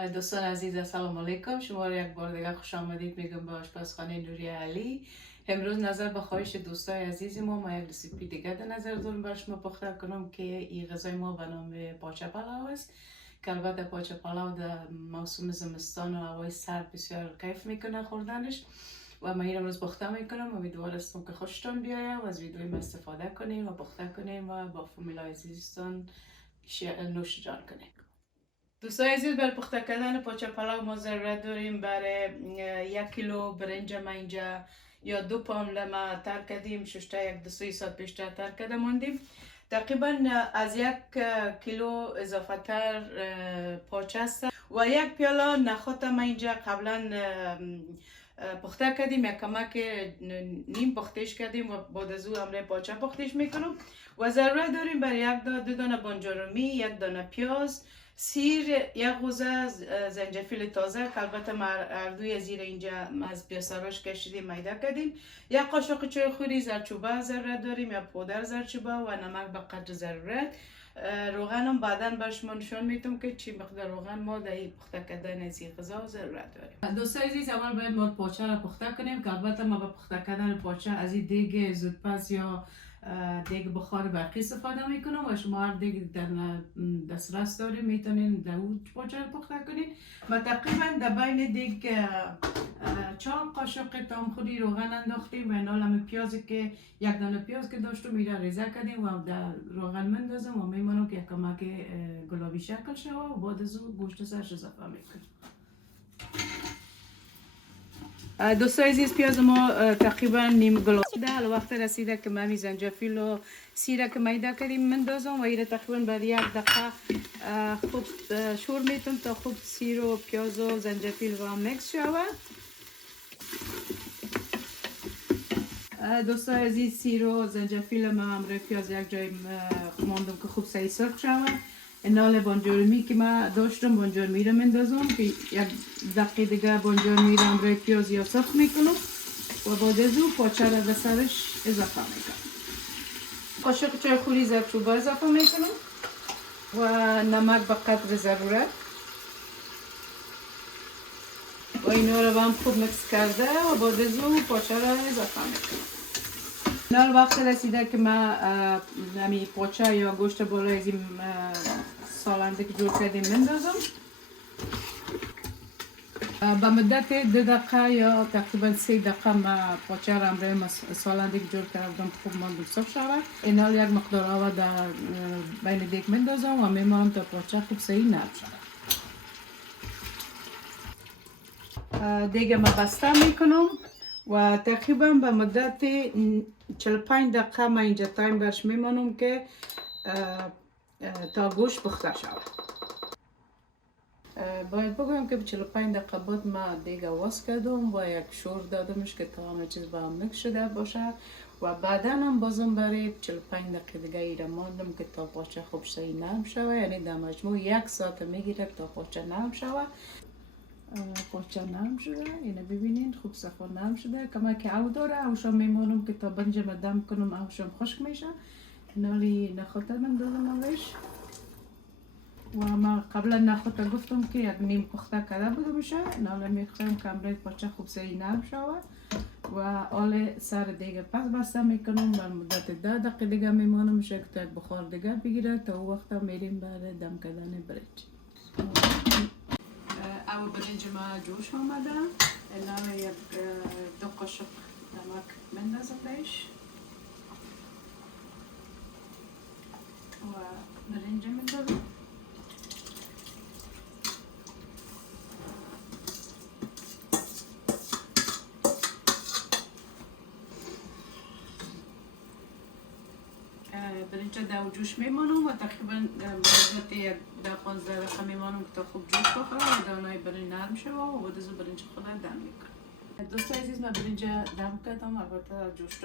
دوستان عزیز السلام علیکم. شما را یک بار دیگه خوش آمدید میگم به آشپزخانه نوری علی. امروز نظر به خواهش دوستای عزیز ما یک رسیپی دیگه در نظر دارم برای شما پخته کنم که این غذای ما به نام پاچه پلاو است که البته پاچه پلاو در موسم زمستان و هوای سرد بسیار کیف میکنه خوردنش و من این امروز پخته میکنم. امیدوار هستم که خوشتون بیاید و از ویدیوی ما استفاده کنیم و پخته کنیم و با فامیلای عزیزتان نوش جان کنیم. دوستای عزیز، برای پخته کردن پاچه پلاو ما ضرورت داریم. برای 1 کیلو برنج ما اینجا یا 2 پام ما تر کردیم، ششتا یک دو ساعت پیشتر تر کرده ماندیم. تقریبا از 1 کیلو اضافه تر پاچه است و 1 پیاله نخود ما اینجا قبلا پخته کردیم، یک کمک نیم پختش کردیم و بعد از او امره پاچه پختش میکنم. و ضرورت داریم برای دو دانه بانجارومی، 1 دانه پیاز، سیر، 1 غوزه زنجفیل تازه که البته ما اردوی زیر اینجا از بیاسراش کشیدیم میده کردیم، 1 قاشق چای خوری زردچوبه ضرورت داریم یا پودر زردچوبه و نمک به قدر ضرورت. روغن هم بعدا به شما نشان میتونم که چی مقدار روغن ما در پخته کردن از این غذا ضرورت داریم. دوستای عزیز، اول باید ما پاچه را پخته کنیم که البته ما به پخته کردن پاچه از این دیگ زودپز یا دیگ بخار برقی استفاده میکنم و شما هر دیگ در دسترس داریم میتونین در اون پاچه رو پخته کنین. ما تقریبا در بین دیگ 4 قاشق تامخوری روغن انداختیم و اینال همه پیازی که 1 دانه پیاز که داشتم میره ریزه کردیم و در روغن مندازم و میمانم که یک کمک گلابی شکل شوه و بعد از اون گوشت سرش اضافه میکنیم. دوستای عزیز، پیاز ما تقریبا نیم گلابی شده. حالا وقت رسیده که من زنجفیل و سیره که میده کردیم مندازم و ایره تقریبا برای 1 دقیقه خوب شور میتونم تا خوب سیر و پیاز و زنجفیل و هم مکس شود. دوستای عزیز، سیر و زنجفیل ما همراه پیاز یک جای ماندم که خوب سعی سرخ شود. اینال بانجارمی که ما داشتم بانجارمی رو مندازم که 1 دقیقه دیگه بانجارمی رو همراه پیاز یا سرخ میکنم و بعد از اون پاچه را به سرش اضافه میکنم. قاشق چای خوری زردچوبه اضافه میکنم و نمک به قدر ضرورت و اینا رو هم خوب مکس کرده و بعد از اون پاچه را اضافه میکنم. اینال وقت رسیده که ما همی پاچه یا گوشت بالای از این سالنده که جور کردیم مندازم. به مدت 2 دقیقه یا تقریبا 3 دقیقه ما پاچه را همراه سالنده که جور کردم خوب ماندم سرخ شود. اینال 1 مقدار آب در بین دیگ مندازم و میمانم تا پاچه خوب صحیح نرم شود. دیگه ما بسته میکنم و تقریبا به مدت 45 دقیقه ما اینجا تایم برش میمانم که تا گوشت پخته شود. باید بگویم که 45 دقیقه بعد ما دیگه واس کردم و یک شور دادمش که تا همه چیز با هم مکس شده باشه و بعدا هم بازم برای 45 دقیقه دیگه ایره ماندم که تا پاچه خوب صحیح نرم شود. یعنی در مجموع 1 ساعت میگیره تا پاچه نرم شود. پاچه نرم شده، اینو ببینین خوب صفا نرم شده. کما که او داره اوشم میمانم که تا برنج دم کنم اوشم خشک میشه. اینالی نخود من دادم اوش و ما قبلا نخود گفتم که 1 نیم پخته کرده بوده میشه. اینالی میخوایم که امروز پاچه خوب صحیح نرم شود و آل سر دیگه پس بسته میکنم. بر مدت 10 دقیقه دیگه میمانم میشه که تا بخار دیگه بگیره. تا او وقتا میریم برای دم کردن برنج. او برنج ما جوش آمده. الان 2 قاشق نمک مندازم بهش و برنج مندازم. برنج در جوش میمانم و تقریبا مدت 10-15 دقیقه میمانم که تا خوب جوش بخوره و دانای برنج نرم شده و بعد از برنج خود دم میکنم. دوستای عزیز، من برنج دم کردم، البته جوش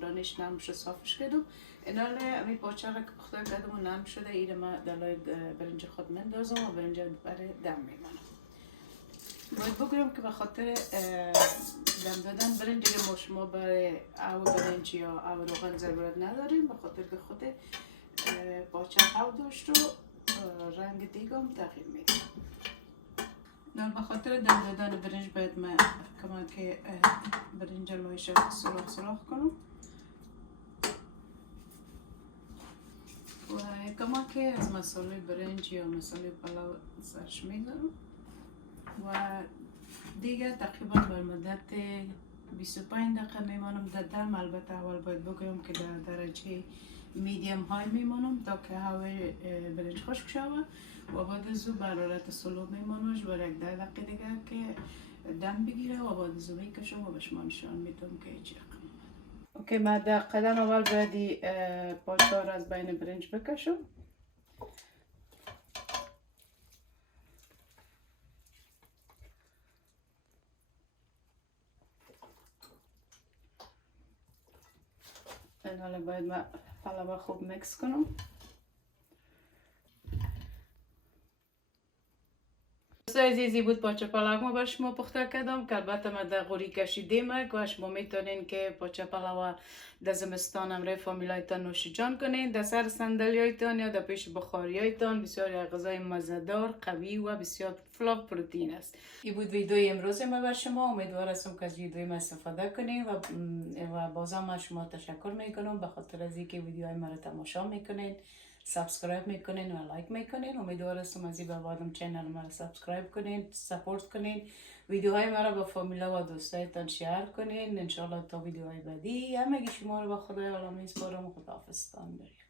دانش نرم شده صافش کردم. اینال امی پاچه را که پخته کردم و نرم شده ایره ما دلای برنج خود مندازم و برنج برای دم میمانم. باید بگویم که به خاطر دم دادن برنج ما شما برای او برنج یا او روغن ضرورت نداریم، به خاطر که خود پاچه او داشت و رنگ دیگم تغییر میده. به خاطر دم دادن برنج باید من کمان که برنج لایش سراخ سراخ کنم و کمان که از مساله برنج یا مساله پلاو سرش میذارم و دیگه تقریبا بر مدت 25 دقیقه میمانم در دم. البته اول باید بگویم که در درجه میدیم های میمانم تا که هوای برنج خشک شود و بعد از او بر حرارت سلو میمانمش برای 10 دقیقه دیگه که دم بگیره و بعد از او میکشم و به شما نشان میدم که چی رقم. اوکی، من در قدم اول باید پارچه را از بین برنج بکشم. حالا باید من پلاو خوب میکس کنم. دوستای عزیزی بود پاچه پلاو ما بر شما پخته کردم که البته من در غوری کشیدیم و شما میتونین که پاچه پلاو در زمستان امره فامیلایتان نوش جان کنین در سر صندلیایتان یا در پیش بخاریایتان. بسیار غذای مزه‌دار، قوی و بسیار فول پروتئین است. این بود ویدیوی امروز ما بر شما. امیدوار هستم که از ویدیوی ما استفاده کنین و بازم من شما تشکر میکنم به خاطر از اینکه ویدیوهای ما رو تماشا میکنین، سابسکرایب میکنین و لایک میکنین. امیدوار هستم از این به بعدم چینل ما رو سابسکرایب کنین، سپورت کنین، ویدیوهای ما رو با فامیلا و دوستایتان شیر کنین. انشالله تا ویدیوهای بعدی همگی شما رو با خدای عالمی سپارم و خداحافظتان داریم.